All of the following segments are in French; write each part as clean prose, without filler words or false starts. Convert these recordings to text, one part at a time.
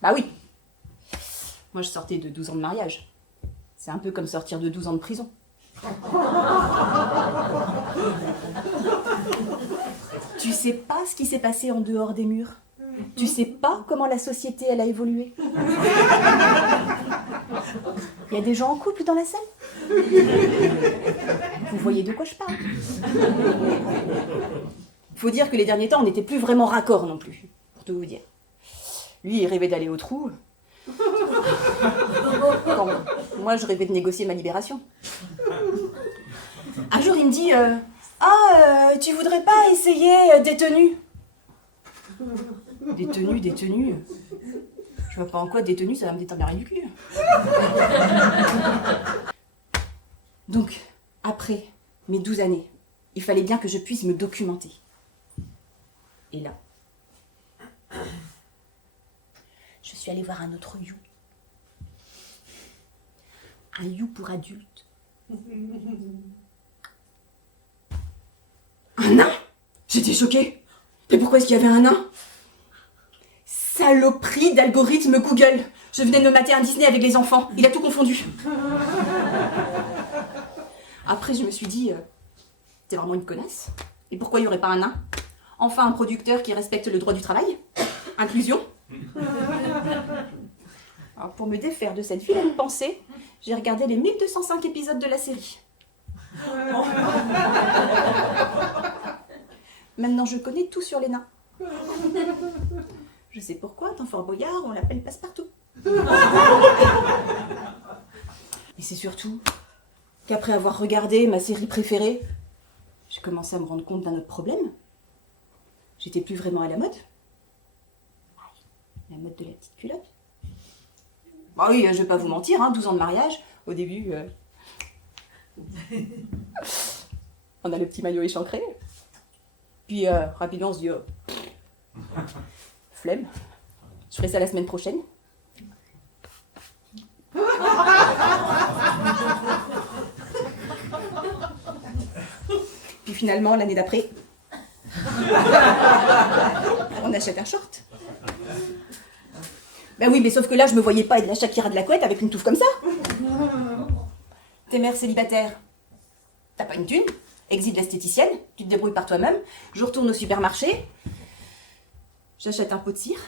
Bah oui. Moi, je sortais de 12 ans de mariage. C'est un peu comme sortir de 12 ans de prison. Tu sais pas ce qui s'est passé en dehors des murs. Tu sais pas comment la société, elle a évolué. Il y a des gens en couple dans la salle. Vous voyez de quoi je parle. Faut dire que les derniers temps, on n'était plus vraiment raccord non plus, pour tout vous dire. Lui, il rêvait d'aller au trou. Quand moi, je rêvais de négocier ma libération. Un jour, il me dit tu voudrais pas essayer des tenues? Des tenues. Je vois pas en quoi des tenues, ça va me déterminer du cul. Donc, après mes 12 années, il fallait bien que je puisse me documenter. Et là, je suis allée voir un autre You. Un You pour adultes. Un nain? J'étais choquée. Mais pourquoi est-ce qu'il y avait un nain? Saloperie d'algorithme Google. Je venais de me mater un Disney avec les enfants. Il a tout confondu. Après, je me suis dit, t'es vraiment une connasse. Et pourquoi il n'y aurait pas un nain? Enfin, un producteur qui respecte le droit du travail. Inclusion. Alors, pour me défaire de cette vilaine pensée, j'ai regardé les 1205 épisodes de la série. Maintenant, je connais tout sur les nains. Je sais pourquoi, dans Fort Boyard, on l'appelle Passepartout. Et c'est surtout qu'après avoir regardé ma série préférée, j'ai commencé à me rendre compte d'un autre problème. J'étais plus vraiment à la mode. La mode de la petite culotte. Bah oui, je vais pas vous mentir, 12 ans de mariage, au début, on a le petit maillot échancré. Puis rapidement on se dit, flemme, je ferai ça la semaine prochaine. Puis finalement, l'année d'après, on achète un short. Ben oui, mais sauf que là, je me voyais pas être la Shakira de la couette avec une touffe comme ça. T'es mère célibataire, t'as pas une thune, exit l'esthéticienne, tu te débrouilles par toi-même, je retourne au supermarché, j'achète un pot de cire.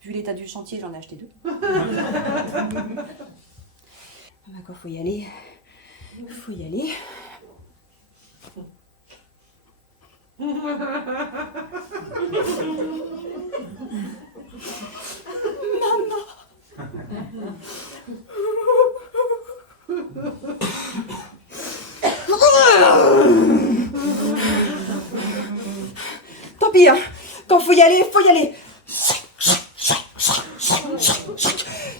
Vu l'état du chantier, j'en ai acheté 2. D'accord, faut y aller. Faut y aller. Maman. Tant pis, quand faut y aller, faut y aller.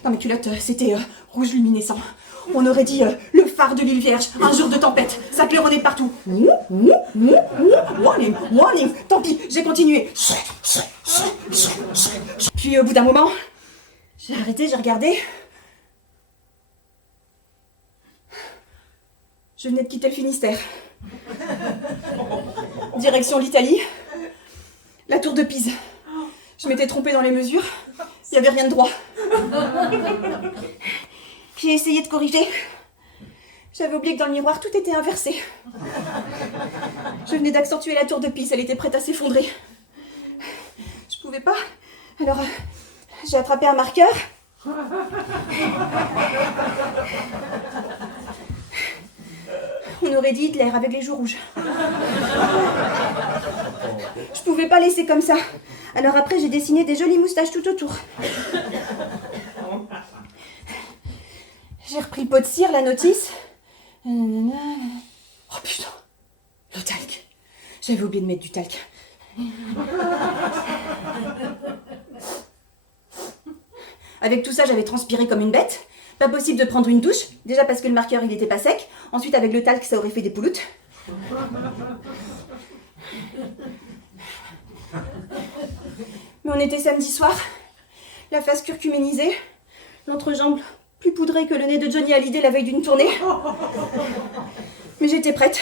Non mais culotte, c'était rouge luminescent. On aurait dit le phare de l'île Vierge, un jour de tempête. Ça claironnait partout. Warning, warning. Tant pis, j'ai continué. Puis au bout d'un moment, j'ai arrêté, j'ai regardé. Je venais de quitter le Finistère. Direction l'Italie. La tour de Pise. Je m'étais trompée dans les mesures. Il n'y avait rien de droit. J'ai essayé de corriger. J'avais oublié que dans le miroir, tout était inversé. Je venais d'accentuer la tour de Pise. Elle était prête à s'effondrer. Je pouvais pas. Alors, j'ai attrapé un marqueur. On aurait dit Hitler avec les joues rouges. Je pouvais pas laisser comme ça. Alors après, j'ai dessiné des jolies moustaches tout autour. J'ai repris le pot de cire, la notice. Oh putain, le talc. J'avais oublié de mettre du talc. Avec tout ça, j'avais transpiré comme une bête. Pas possible de prendre une douche. Déjà parce que le marqueur, il était pas sec. Ensuite, avec le talc, ça aurait fait des pouloutes. Mais on était samedi soir. La face curcuminisée. L'entrejambe plus poudrée que le nez de Johnny Hallyday la veille d'une tournée. Mais j'étais prête.